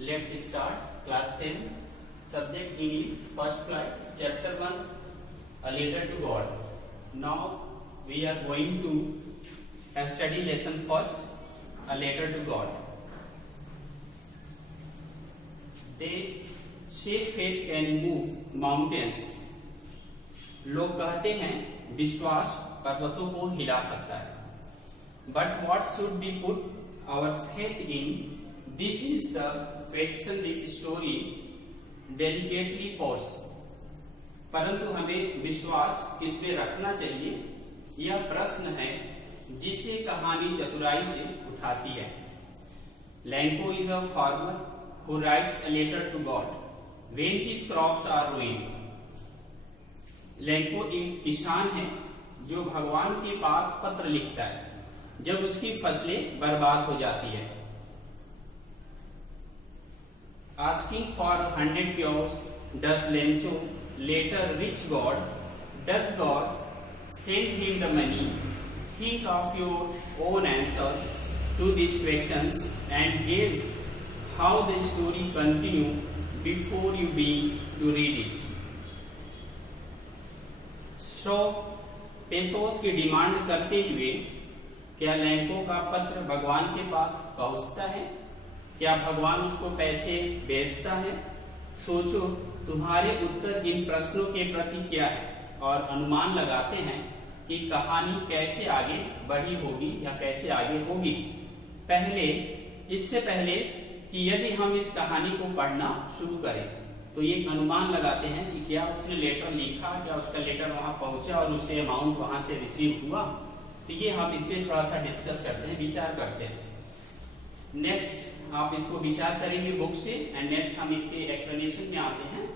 Let's start class 10, subject English, first flight, chapter 1, a letter to God. Now we are going to study lesson first, a letter to God. They say faith can move mountains. लोग कहते हैं विश्वास पर्वतों को हिला सकता है. But what should we put our faith in? This is the question this story delicately poses. परंतु हमें विश्वास किसमें रखना चाहिए, यह प्रश्न है जिसे कहानी चतुराई से उठाती है. Lenko is a farmer who writes a letter to God when his crops are ruined. Lanco एक किसान है जो भगवान के पास पत्र लिखता है जब उसकी फसलें बर्बाद हो जाती है. Asking for 100 cows, does Lencho later reach God? Does God send him the money? Think of your own answers to these questions and guess how the story continues before you begin to read it. 100 pesos की demand करते हुए क्या Lanco का पत्र भगवान के पास पहुंचता है? क्या भगवान उसको पैसे भेजता है? सोचो तुम्हारे उत्तर इन प्रश्नों के प्रति क्या है और अनुमान लगाते हैं कि कहानी कैसे आगे बढ़ी होगी या कैसे आगे होगी. इससे पहले कि यदि हम इस कहानी को पढ़ना शुरू करें तो ये अनुमान लगाते हैं कि क्या उसने लेटर लिखा, क्या उसका लेटर वहां पहुंचा और उसे अमाउंट वहां से रिसीव हुआ. तो ये हम इसमें थोड़ा सा डिस्कस करते हैं, विचार करते हैं. नेक्स्ट आप इसको विचार करेंगे बुक से एंड नेक्स्ट हम इसके एक्सप्लेनेशन में आते हैं.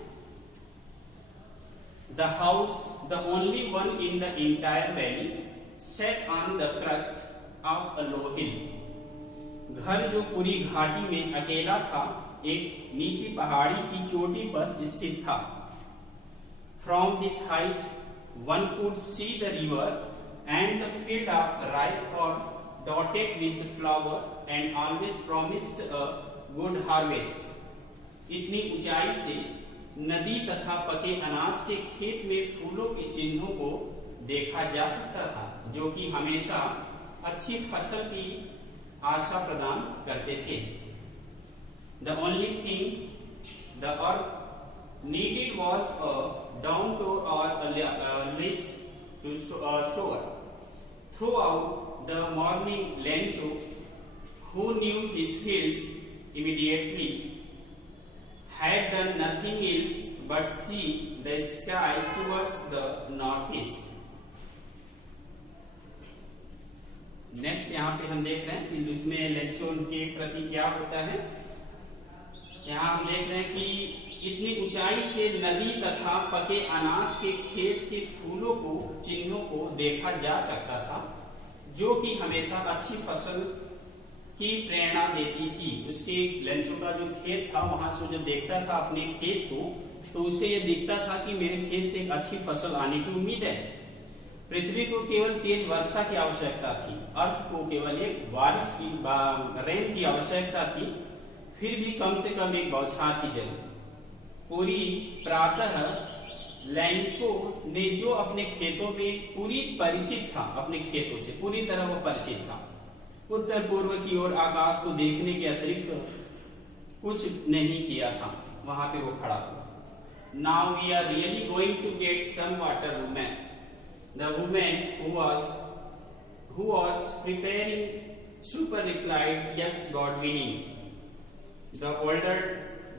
The house, the only one in the entire valley, set on the crest of a low hill. घर जो पूरी घाटी में अकेला था, एक नीची पहाड़ी की चोटी पर स्थित था. From this height one could see the river and the field of ripe corn dotted with flower and always promised a good harvest. इतनी ऊंचाई से नदी तथा पके अनाज के खेत में फूलों के चिन्हों को देखा जा सकता था जो कि हमेशा अच्छी फसल की आशा प्रदान करते थे. The only thing the earth needed was a downpour or a list to sower. Throughout the morning, Lencho, who knew his fields immediately, had done nothing else but see the sky towards the northeast. Next यहाँ पे हम देख रहे हैं कि उसमें Lencho के प्रति क्या होता है. यहाँ हम देख रहे हैं कि इतनी ऊंचाई से नदी तथा पके अनाज के खेत के फूलों को, चिन्हों को देखा जा सकता था जो कि हमेशा अच्छी फसल की प्रेरणा देती थी. उसके लेंचो का जो खेत था वहां से जो देखता था अपने खेत को तो उसे ये दिखता था कि मेरे खेत से एक अच्छी फसल आने की उम्मीद है. पृथ्वी को केवल तेज वर्षा की आवश्यकता थी, अर्थ को केवल एक बारिश की रेन की आवश्यकता थी, फिर भी कम से कम एक बौछार की जरूरत. पूरी प्रातः लेंको ने जो अपने खेतों में पूरी परिचित था, अपने खेतों से पूरी तरह वो परिचित था, उत्तर पूर्व की ओर आकाश को देखने के अतिरिक्त कुछ नहीं किया था. वहां पे वो खड़ा हुआ. Now we are really going to get some water. Women, the women who was preparing supper replied, yes God willing. The older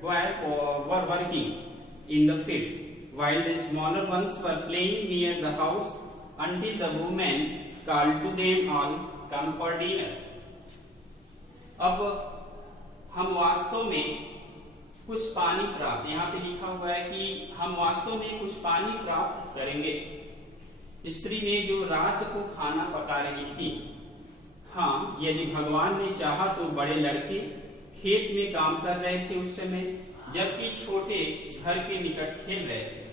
boys were working in the field while the smaller ones were playing near the house until the woman called to them all, come for dinner. अब हम वास्तव में कुछ पानी प्राप्त, यहाँ पे लिखा हुआ है कि हम वास्तव में कुछ पानी प्राप्त करेंगे. स्त्री ने जो रात को खाना पका रही थी. हाँ, यदि भगवान ने चाहा तो बड़े लड़के खेत में काम कर रहे थे उस समय, जबकि छोटे घर के निकट खेल रहे थे.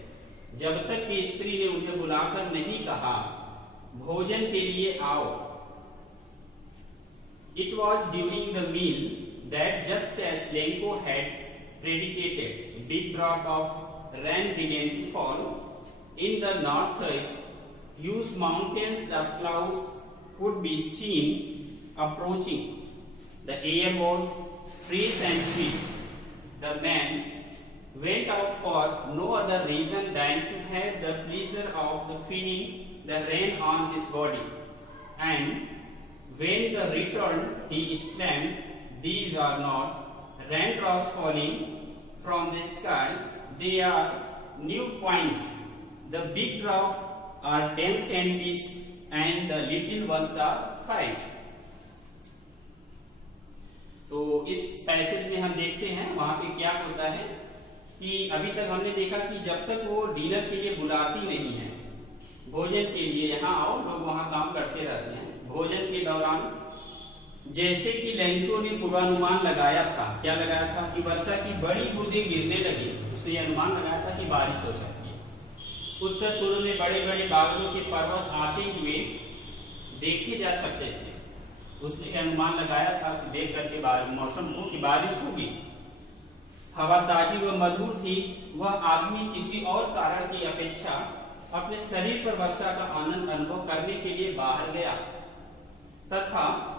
जब तक कि स्त्री ने उन्हें बुलाकर नहीं कहा भोजन के लिए आओ. It was during the meal that just as Lenko had predicated, a big drop of rain began to fall. In the northeast, huge mountains of clouds could be seen approaching. The air was fresh and sweet. The man went out for no other reason than to have the pleasure of the feeling the rain on his body. And when the returned, he exclaimed, "These are not raindrops falling from the sky, they are new coins. The big drops are 10 cent piece and the little ones are 5." तो इस passage में हम देखते हैं वहां पे क्या होता है कि अभी तक हमने देखा कि जब तक वो डिनर के लिए बुलाती नहीं है, भोजन के लिए यहाँ आओ, लोग वहां काम करते रहते हैं। भोजन के दौरान जैसे कि लेंचो ने पूर्वानुमान लगाया था, क्या लगाया था कि वर्षा की बड़ी बूंदें गिरने लगी। उसने अनुमान लगाया था कि बारिश हो सकती है। उत्तर पूर्व में बड़े बड़े बादलों के पर्वत आते हुए देखे जा सकते थे। उसने अनुमान लगाया था कि देख करके मौसम को कि बारिश होगी। हवा ताजी व मधुर थी। वह आदमी किसी और कारण की अपेक्षा अपने शरीर पर वर्षा का आनंद अनुभव करने के लिए बाहर गया तथा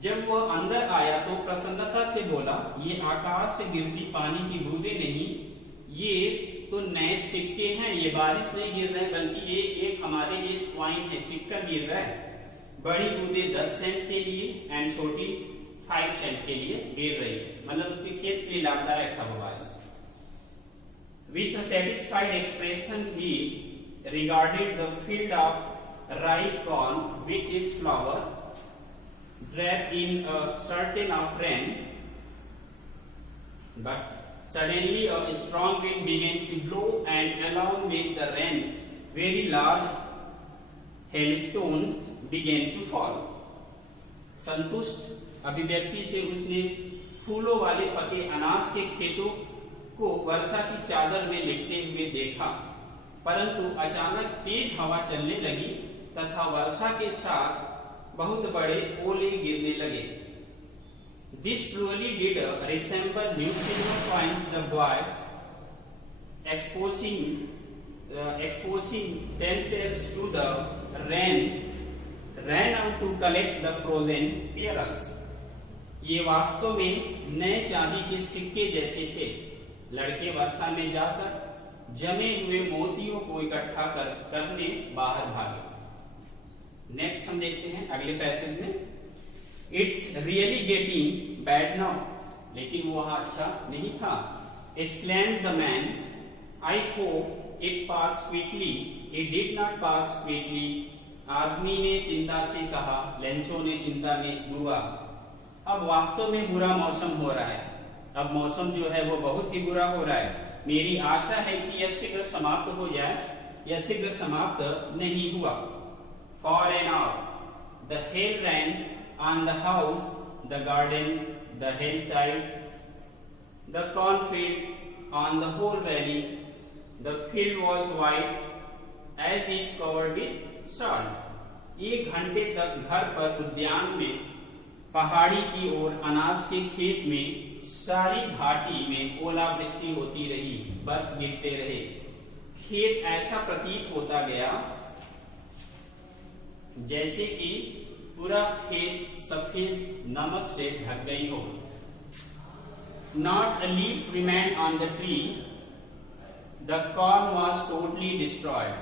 जब वह अंदर आया तो प्रसन्नता से बोला, "ये आकाश से गिरती पानी की बूंदें नहीं, ये तो नए सिक्के हैं। ये बारिश नहीं गिर रहे बल्कि ये एक हमारे लिए कॉइन है, सिक्का गिर रहा है। बड़ी बूंदें 10 सेंट के लिए एंड छोटी 5 सेंट के लिए गिर रही है।" मतलब उसके खेत के लिए लाभदायक था वो बारिश। With a satisfied expression he regarded the field of ripe corn with its flower draped in a curtain of rain, but suddenly a strong wind began to blow, and along with the rain, very large hailstones began to fall. संतुष्ट अभिव्यक्ति से उसने फूलों वाले पके अनाज के खेतों को वर्षा की चादर में लिपटे हुए देखा, परंतु अचानक तेज हवा चलने लगी तथा वर्षा के साथ बहुत बड़े ओले गिरने लगे। This truly did resemble new silver coins. The boys, exposing themselves to the rain, ran out to collect the frozen pearls. ये वास्तव में नए चांदी के सिक्के जैसे थे। लड़के वर्षा में जाकर जमे हुए मोतियों को इकट्ठा करने बाहर भागे। नेक्स्ट हम देखते हैं अगले पैसेज में। It's really getting bad now, लेकिन वो वहां अच्छा नहीं था। Exclaimed the man, I hope it pass quickly. It did not pass quickly. आदमी ने चिंता से कहा, लेंचो ने चिंता में हुआ। अब वास्तव में बुरा मौसम हो रहा है। अब मौसम जो है वो बहुत ही बुरा हो रहा है। मेरी आशा है कि यह शीघ्र समाप्त हो जाए। यह शीघ्र समाप्त नहीं हुआ। For an hour, the hail ran on the house, the garden, the hillside, the cornfield, on the whole valley. The field was white, as if covered with salt. 1 घंटे तक घर पर, उद्यान में, पहाड़ी की ओर, अनाज के खेत में, सारी घाटी में ओलावृष्टि होती रही, बर्फ गिरते रहे। खेत ऐसा प्रतीत होता गया जैसे कि पूरा खेत सफेद नमक से ढक गई हो। Not a leaf remained on the tree. The corn was totally destroyed.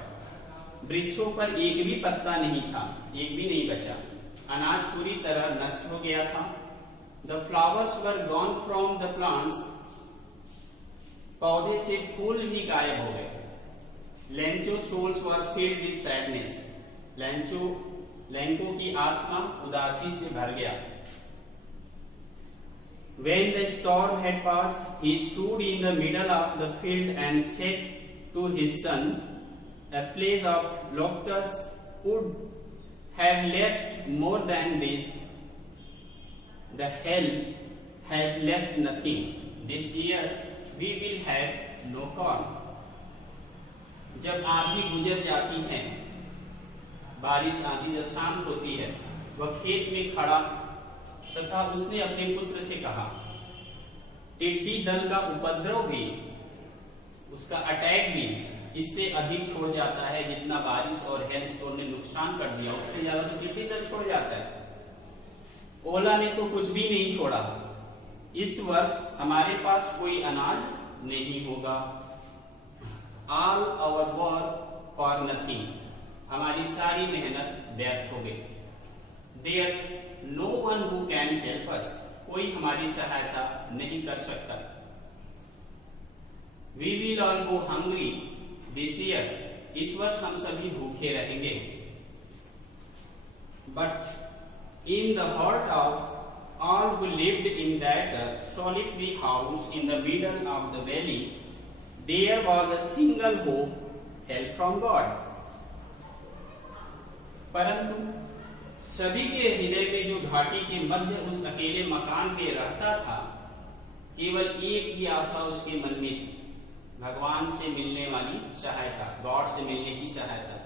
वृक्षों पर एक भी पत्ता नहीं था, एक भी नहीं बचा। अनाज पूरी तरह नष्ट हो गया था। The flowers were gone from the plants. पौधे से फूल ही गायब हो गए। Lencho's soul was filled with sadness. Lanco की आत्मा उदासी से भर गया। When the storm had passed, he stood in the middle of the field and said to his son, "A place of locusts would have left more than this. The hell has left nothing. This year we will have no corn." जब आंधी गुजर जाती है, बारिश आंधी जब शांत होती है, वह खेत में खड़ा तथा उसने अपने पुत्र से कहा, टिड्डी दल का उपद्रव भी, उसका अटैक भी इससे अधिक छोड़ जाता है जितना बारिश और हेलस्टोर्म ने नुकसान कर दिया, उससे ज्यादा तो टिड्डी दल छोड़ जाता है। ओला ने तो कुछ भी नहीं छोड़ा। इस वर्ष हमारे पास कोई अनाज नहीं होगा। All our work for nothing, हमारी सारी मेहनत व्यर्थ हो गई। There's no one who can help us, कोई हमारी सहायता नहीं कर सकता। We will all go hungry this year, इस वर्ष हम सभी भूखे रहेंगे। But in the heart of all who lived in that solitary house in the middle of the valley, there was a single hope, help from God. परंतु सभी के हृदय में जो घाटी के मध्य उस अकेले मकान में रहता था, केवल एक ही आशा उसके मन में थी, भगवान से मिलने वाली सहायता, गॉड से मिलने की सहायता।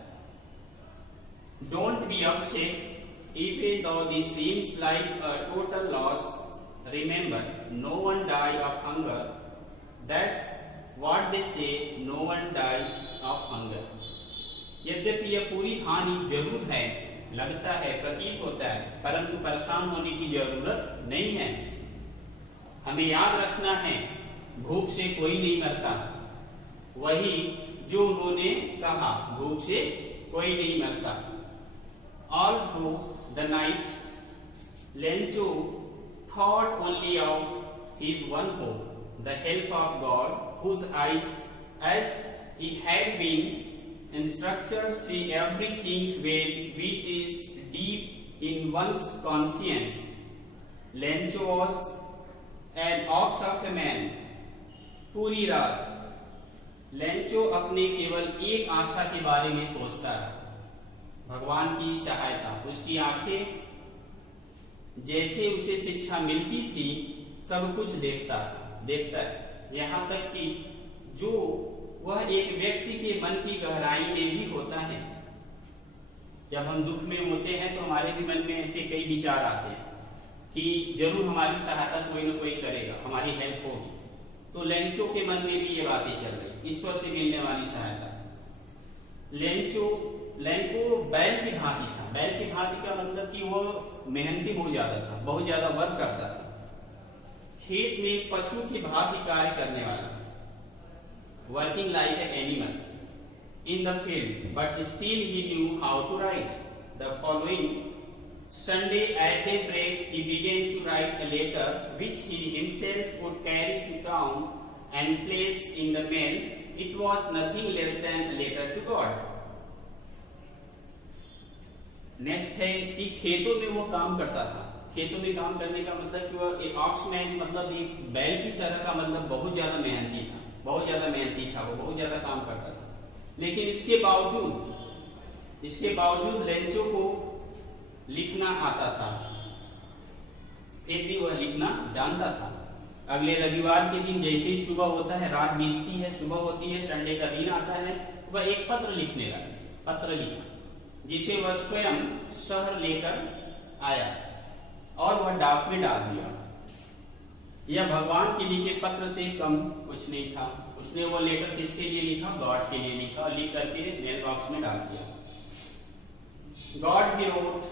Don't be upset even though this seems like a total loss. Remember, no one dies of hunger. That's what they say, no one dies of hunger. यद्यपि यह पूरी हानि जरूर है, लगता है, प्रतीत होता है, परंतु परेशान होने की जरूरत नहीं है। हमें याद रखना है, भूख से कोई नहीं मरता। वही जो उन्होंने कहा, भूख से कोई नहीं मरता। All through the night, Lencho thought only of his one hope, the help of God, whose eyes, as he had been instructed, see everything which is deep in one's conscience. Lencho was an ox of a man. पूरी रात Lencho अपने केवल एक आशा के बारे में सोचता रहा, भगवान की सहायता। उसकी आंखें जैसे उसे शिक्षा मिलती थी सब कुछ देखता है, यहाँ तक कि जो वह एक व्यक्ति के मन की गहराई में भी होता है। जब हम दुख में होते हैं तो हमारे भी मन में ऐसे कई विचार आते हैं कि जरूर हमारी सहायता कोई ना कोई करेगा, हमारी हेल्प होगी। तो लेंचो के मन में भी ये बातें चल रही, ईश्वर से मिलने वाली सहायता। लेंको बैल की भांति था। बैल की भांति का मतलब कि वो मेहनती बहुत ज्यादा था, बहुत ज्यादा वर्क करता था। खेत में पशु की भांति कार्य करने वाला, working like an animal in the field, but still he knew how to write. The following Sunday at daybreak he began to write a letter which he himself would carry to town and place in the mail. It was nothing less than a letter to God. Next है कि खेतों में वो काम करता था। खेतों में काम करने का मतलब कि वह एक ऑक्समैन, मतलब एक बैल की तरह का, मतलब बहुत ज्यादा मेहनती था, वो बहुत ज्यादा काम करता था। लेकिन इसके बावजूद लेंचो को लिखना आता था, फिर भी वह लिखना जानता था। अगले रविवार के दिन जैसे ही सुबह होता है, रात बीतती है, सुबह होती है, संडे का दिन आता है, वह एक पत्र लिखा जिसे वह स्वयं शहर लेकर आया और वह डाक में डाल दिया। यह भगवान के लिखे पत्र से कम कुछ नहीं था। उसने वो लेटर किसके लिए लिखा? गॉड के लिए लिखा, लिख करके मेल बॉक्स में डाल दिया। God, he wrote,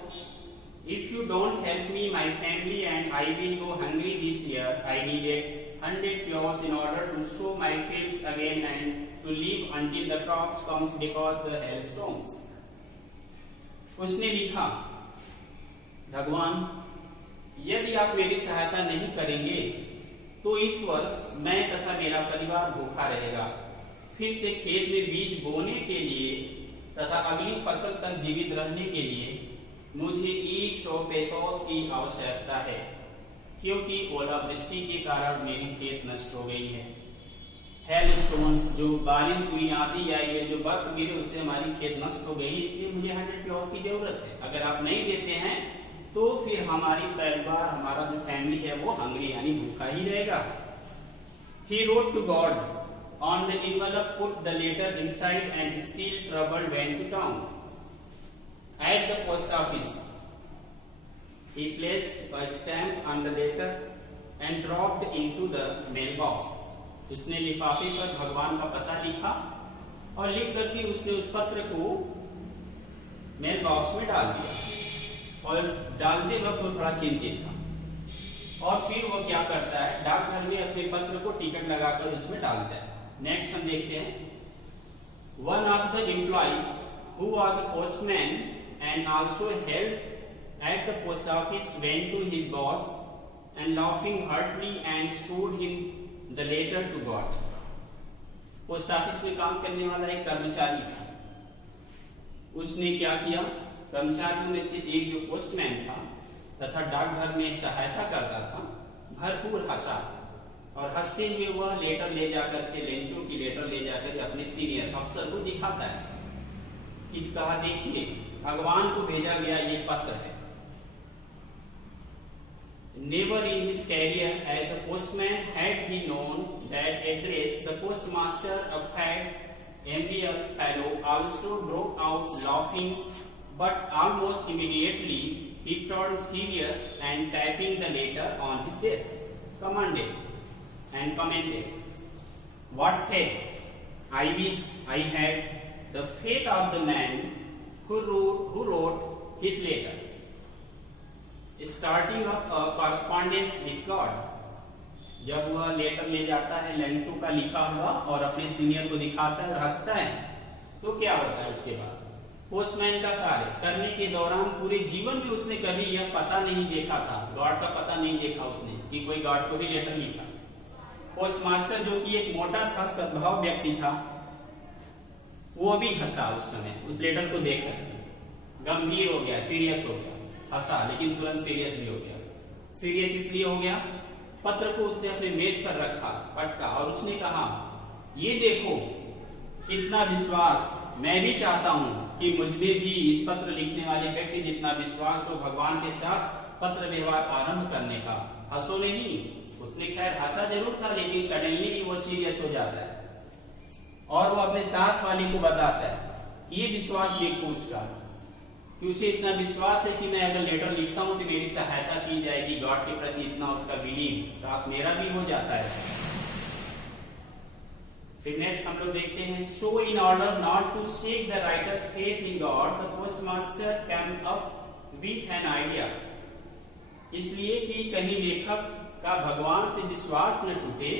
if you don't help me, my family and I will go hungry this year. I needed 100 pews in order to sow my fields again and to live until the crops comes because the hailstorms. उसने लिखा, भगवान यदि आप मेरी सहायता नहीं करेंगे तो इस वर्ष मैं तथा मेरा परिवार भूखा रहेगा। फिर से खेत में बीज बोने के लिए तथा अगली फसल तक जीवित रहने के लिए मुझे 100 पेसोस की आवश्यकता है, क्योंकि ओलावृष्टि के कारण मेरी खेत नष्ट हो गई है। हेलस्टोन्स, जो बारिश हुई, आंधी आई है, जो बर्फ गिरी, उससे हमारी खेत नष्ट हो गई, इसलिए मुझे 100 पेसोस की जरूरत है। अगर आप नहीं देते हैं तो फिर हमारी परिवार, हमारा जो फैमिली है वो हंग्री यानी भूखा ही रहेगा। He wrote to God. On the envelope put the letter inside and still troubled went to town. At the post office He placed a stamp on the letter and dropped into the mailbox. उसने लिफाफे पर भगवान का पता लिखा और लिख करके उसने उस पत्र को मेल बॉक्स में डाल दिया। और डालते वक्त वो थोड़ा चिंतित था और फिर वो क्या करता है, डाकघर में अपने पत्र को टिकट लगाकर उसमें डालता है। नेक्स्ट हम देखते हैं, one of the employees who was a postman and also held at the post office went to his boss and laughing heartily and showed him the letter to God. Post office में काम करने वाला एक कर्मचारी था। उसने क्या किया, कर्मचारियों में से एक जो पोस्टमैन था तथा डाकघर में सहायता करता था, भरपूर हंसा और हंसते हुए वह लेटर ले जाकर के, लेंचों की लेटर ले जाकर अपने सीनियर अफसर को दिखाता है कि कहा देखिए भगवान को भेजा गया ये पत्र है। Never in his career as a postman had he known that address. The postmaster, a fat, amiable fellow, also broke out laughing, but almost immediately he turned serious and tapping the letter on his desk, commanded and commented, "What fate! I wish I had the fate of the man who wrote his letter, starting up a correspondence with God." जब वह letter ले जाता है लेंटू का लिखा हुआ और अपने सीनियर को दिखाता है और हंसता है, तो क्या होता है उसके बाद, पोस्टमैन का कार्य करने के दौरान पूरे जीवन में उसने कभी यह पता नहीं देखा था, गॉड का पता नहीं देखा उसने कि कोई गॉड को भी लेटर लिखा। पोस्टमास्टर जो कि एक मोटा था, सद्भाव व्यक्ति था, वो भी हंसा उस समय उस लेटर को देख करके, गंभीर हो गया, सीरियस हो गया, हंसा लेकिन तुरंत सीरियस भी हो गया। सीरियस इसलिए हो गया, पत्र को उसने अपने मेज पर रखा, पटका, और उसने कहा ये देखो कितना विश्वास, मैं भी चाहता हूं कि मुझे भी इस पत्र लिखने वाले व्यक्ति जितना विश्वास हो भगवान के साथ पत्र व्यवहार आरंभ करने का। हंसो नहीं, उसने खैर हंसा जरूर था लेकिन सडनली ही वो सीरियस हो जाता है और वो अपने साथ वाले को बताता है कि ये विश्वास देखो उसका, कि उसे इतना विश्वास है कि मैं अगर लेटर लिखता हूं तो मेरी सहायता की जाएगी, गॉड के प्रति इतना उसका बिलीव, काश मेरा भी हो जाता है। फिर नेक्स्ट हम लोग देखते हैं, so in order not to shake the writer's faith in God, the postmaster came up with an idea. इसलिए कि कहीं लेखक का भगवान से विश्वास न टूटे,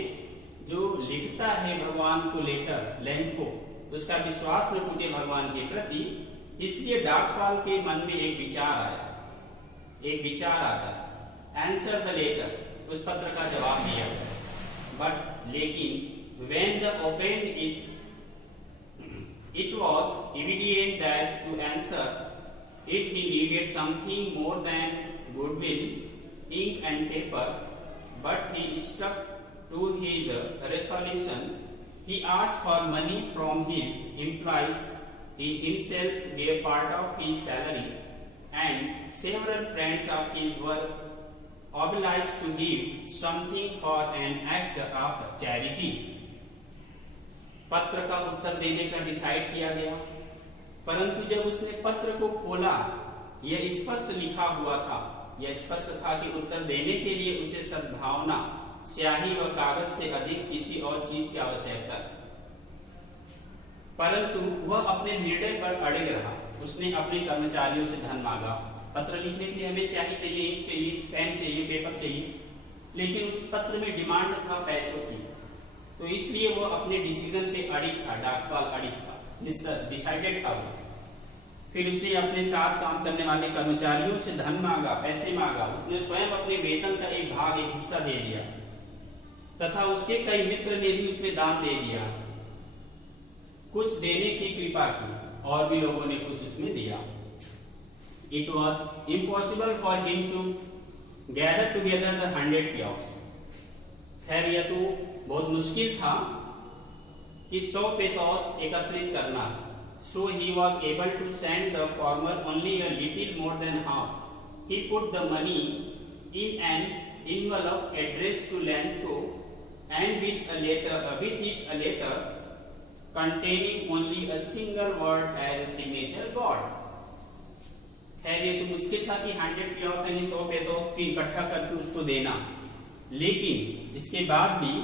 जो लिखता है भगवान को लेटर लेंट को, उसका विश्वास न टूटे भगवान के प्रति, इसलिए डाकपाल के मन में एक विचार आता है, आंसर द लेटर, उस पत्र का जवाब दिया। बट लेकिन when the opened it was evident that to answer it he needed something more than goodwill, ink and paper. But he stuck to his resolution. He asked for money from his employees. He himself gave part of his salary, and several friends of his were obliged to give something for an act of charity. पत्र का उत्तर देने का decide किया गया, परंतु जब उसने पत्र को खोला, यह स्पष्ट लिखा हुआ था, यह स्पष्ट था कि उत्तर देने के लिए उसे सद्भावना, स्याही व कागज से अधिक किसी और चीज की आवश्यकता थी। परंतु वह अपने निर्णय पर अड़िग रहा। उसने अपने कर्मचारियों से धन मांगा। पत्र लिखने के लिए हमें स्याही चाहिए, इंक चाहिए, पेन चाहिए, पेपर चाहिए, लेकिन उस पत्र में डिमांड था पैसों की, तो इसलिए वो अपने डिसीजन पे अड़िग था, डाकपाल अड़िग था, डिसाइडेड था वो। फिर उसने अपने साथ काम करने वाले कर्मचारियों से धन मांगा, पैसे मांगा। उसने स्वयं अपने वेतन का एक भाग, एक हिस्सा दे दिया, तथा उसके कई मित्र ने भी उसमें दान दे दिया, कुछ देने की कृपा की और भी लोगों ने कुछ उसमें दिया। It was impossible for him to gather together the 100 cloaks. खैर यह तो बहुत मुश्किल था कि 100 पेसोस एकत्रित करना। So he was able to send the farmer only a little more than half. He put the money in an envelope addressed to Lento and with it a letter containing only a single word as a signature, God. खैर ये तो मुश्किल था कि 100 pesos यानी 100 pesos की इकट्ठा करके उसको देना, लेकिन इसके बाद भी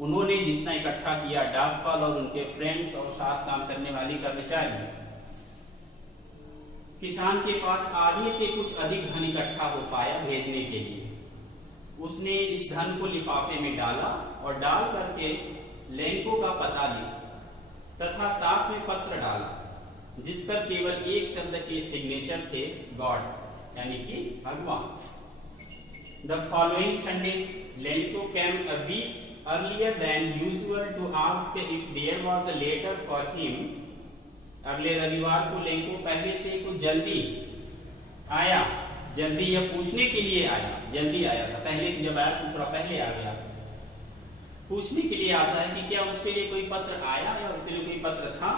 उन्होंने जितना इकट्ठा किया, डाकपाल और उनके फ्रेंड्स और साथ काम करने वाले कर्मचारी, किसान के पास आधे से कुछ अधिक धन इकट्ठा हो पाया भेजने के लिए। उसने इस धन को लिफाफे में डाला और डाल करके लेंको का पता लिखा तथा साथ में पत्र डाला, जिस पर केवल एक शब्द के सिग्नेचर थे, गॉड, यानी कि भगवान। The following Sunday Lencho came a week earlier than usual to ask if there was a letter for him। अगले रविवार को लेंको पहले से कुछ जल्दी आया, जल्दी यह पूछने के लिए आया, जल्दी आया था, पहले जब आया तो थोड़ा पहले आ गया, पूछने के लिए आता है कि क्या उसके लिए कोई पत्र आया या उसके लिए कोई पत्र था।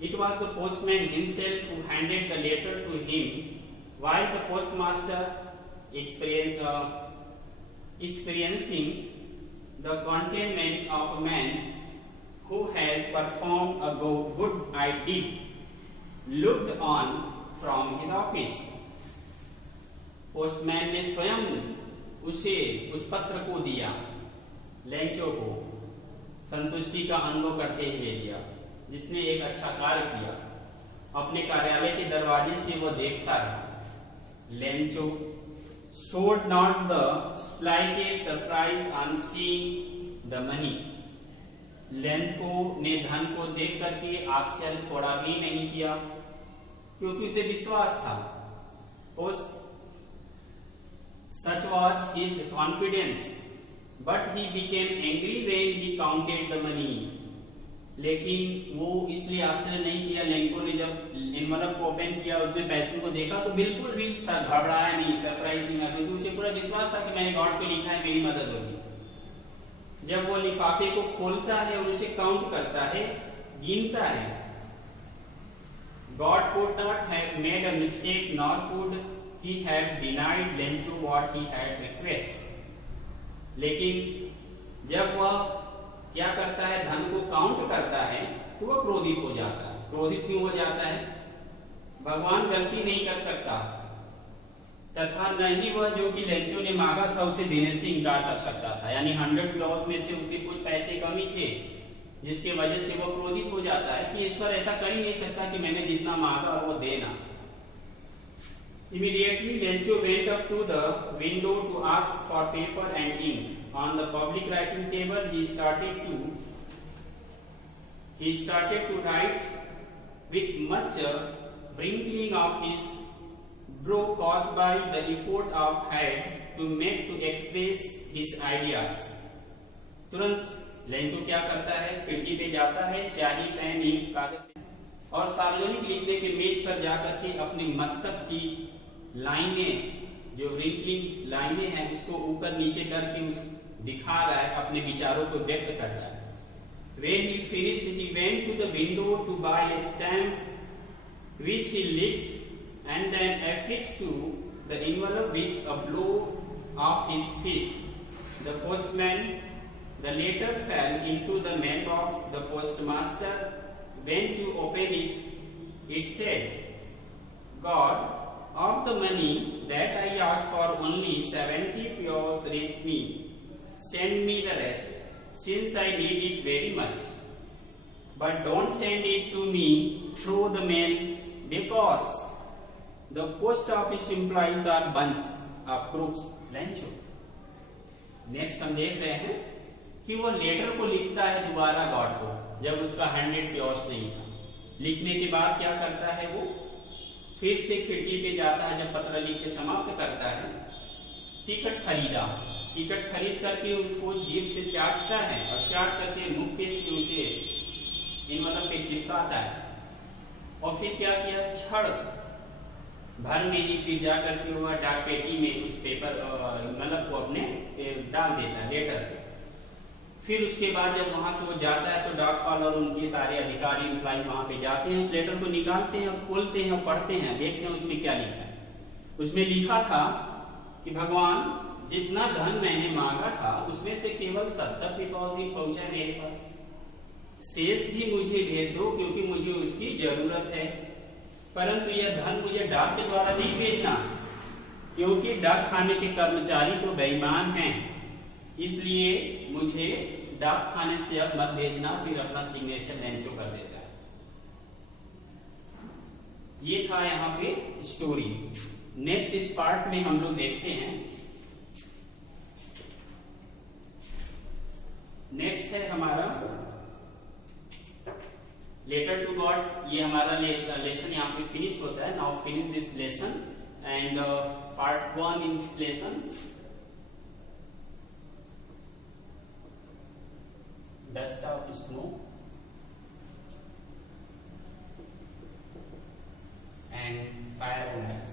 It was the postman himself who handed the letter to him, while the postmaster experiencing the contentment of a man who has performed a good deed looked on from his office। Postman ने स्वयं उसे उस पत्र को दिया, Lencho को संतुष्टि का अनुभव करते हुए दिया, जिसने एक अच्छा कार्य किया। अपने कार्यालय के दरवाजे से वह देखता रहा। Lencho showed not the slightest surprise on seeing the money। Lanco ने धन को देख करके आश्चर्य थोड़ा भी नहीं किया, क्योंकि उसे विश्वास था। Such was his confidence, but he became angry when he counted the money। लेकिन वो इसलिए आश्चर्य नहीं किया, लेंको ने जब एनवलप को ओपन किया, उसमें पैसों को देखा तो बिल्कुल भी घबराया नहीं, सरप्राइज नहीं हुआ, क्योंकि उसे पूरा विश्वास था कि मैंने गॉड पे लिखा है, मेरी मदद होगी। जब वो लिफाफे को खोलता है और उसे काउंट करता है, गिनता है, God could not have made a mistake, nor could he have denied Lencho what he had requested। लेकिन जब वह क्या करता है, धन को काउंट करता है, तो वह क्रोधित हो जाता है। क्रोधित क्यों हो जाता है? भगवान गलती नहीं कर सकता, तथा न ही वह जो कि लेंचो ने मांगा था उसे देने से इनकार कर सकता था। यानी 100 पेसोस में से उसके कुछ पैसे कमी थे, जिसके वजह से वह क्रोधित हो जाता है कि ईश्वर ऐसा कर ही नहीं सकता कि मैंने जितना मांगा और वो देना। Immediately Lencho went up to the window to ask for paper and ink। On the public writing table he started to write with much wrinkling of his brow caused by the effort of hand to express his ideas। तुरंत Lencho क्या करता है, खिड़की पे जाता है, स्याही, pen, ink, कागज और सार्वजनिक लिखने के मेज पर जाकर के अपने मस्तक की लाइनें, जो रिंकलिंग लाइनें हैं, उसको ऊपर नीचे करके दिखा रहा है, अपने विचारों को व्यक्त कर रहा है। When he finished, he went to the window to buy a stamp, which he licked and then affixed to the envelope with a blow of his fist। The postman, the letter fell into the mailbox. The postmaster went to open it. It said, God, of the money that I asked for, only 70 pesos reached me। Send me the rest, since I need it very much। But don't send it to me through the mail, because the post office employees are bunch of crooks। Lencho next हम देख रहे हैं कि वो letter को लिखता है दोबारा गॉड को, जब उसका 100 पेसोस नहीं था। लिखने के बाद क्या करता है, वो फिर से खिड़की पे जाता है, जब पत्र लिख के समाप्त करता है, टिकट खरीदा, टिकट खरीद करके उसको जेब से चाटता है और चाट करके मुक्के से उसे एनवलप पे चिपकाता है। और फिर क्या किया, क्षण भर में ही फिर जाकर के वह डाक पेटी में उस पेपर मतलब को अपने डाल देता है, लेटर पे। फिर उसके बाद जब वहां से वो जाता है तो डाकपाल और उनके सारे अधिकारी एम्प्लॉय वहां पे जाते हैं, उस लेटर को निकालते हैं और खोलते हैं और पढ़ते हैं, देखते हैं उसमें क्या लिखा है। उसमें लिखा था कि भगवान, जितना धन मैंने मांगा था उसमें से केवल 70 पेसोस ही पहुंचा मेरे पास, शेष भी मुझे भेज दो, क्योंकि मुझे उसकी जरूरत है। परंतु यह धन मुझे डाक के द्वारा नहीं भेजना, क्योंकि डाक खाने के कर्मचारी तो बेईमान हैं, इसलिए मुझे डाक खाने से अब मत भेजना। फिर अपना सिग्नेचर लेंचो कर देता है। ये था यहाँ पे स्टोरी। नेक्स्ट इस पार्ट में हम लोग देखते हैं, नेक्स्ट है हमारा लेटर टू गॉड। ये हमारा लेसन यहाँ पे फिनिश होता है। Now finish this lesson and part 1 in this lesson. Dust of smoke and fireworks.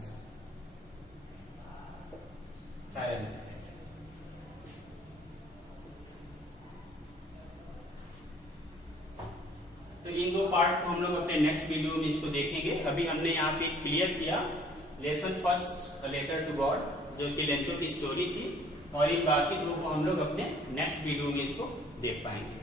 तो इन दो पार्ट को हम लोग अपने नेक्स्ट वीडियो में इसको देखेंगे। अभी हमने यहाँ पे क्लियर किया lesson first letter to God, जो कि लेंचो की स्टोरी थी, और इन बाकी दो को हम लोग अपने नेक्स्ट वीडियो में इसको देख पाएंगे।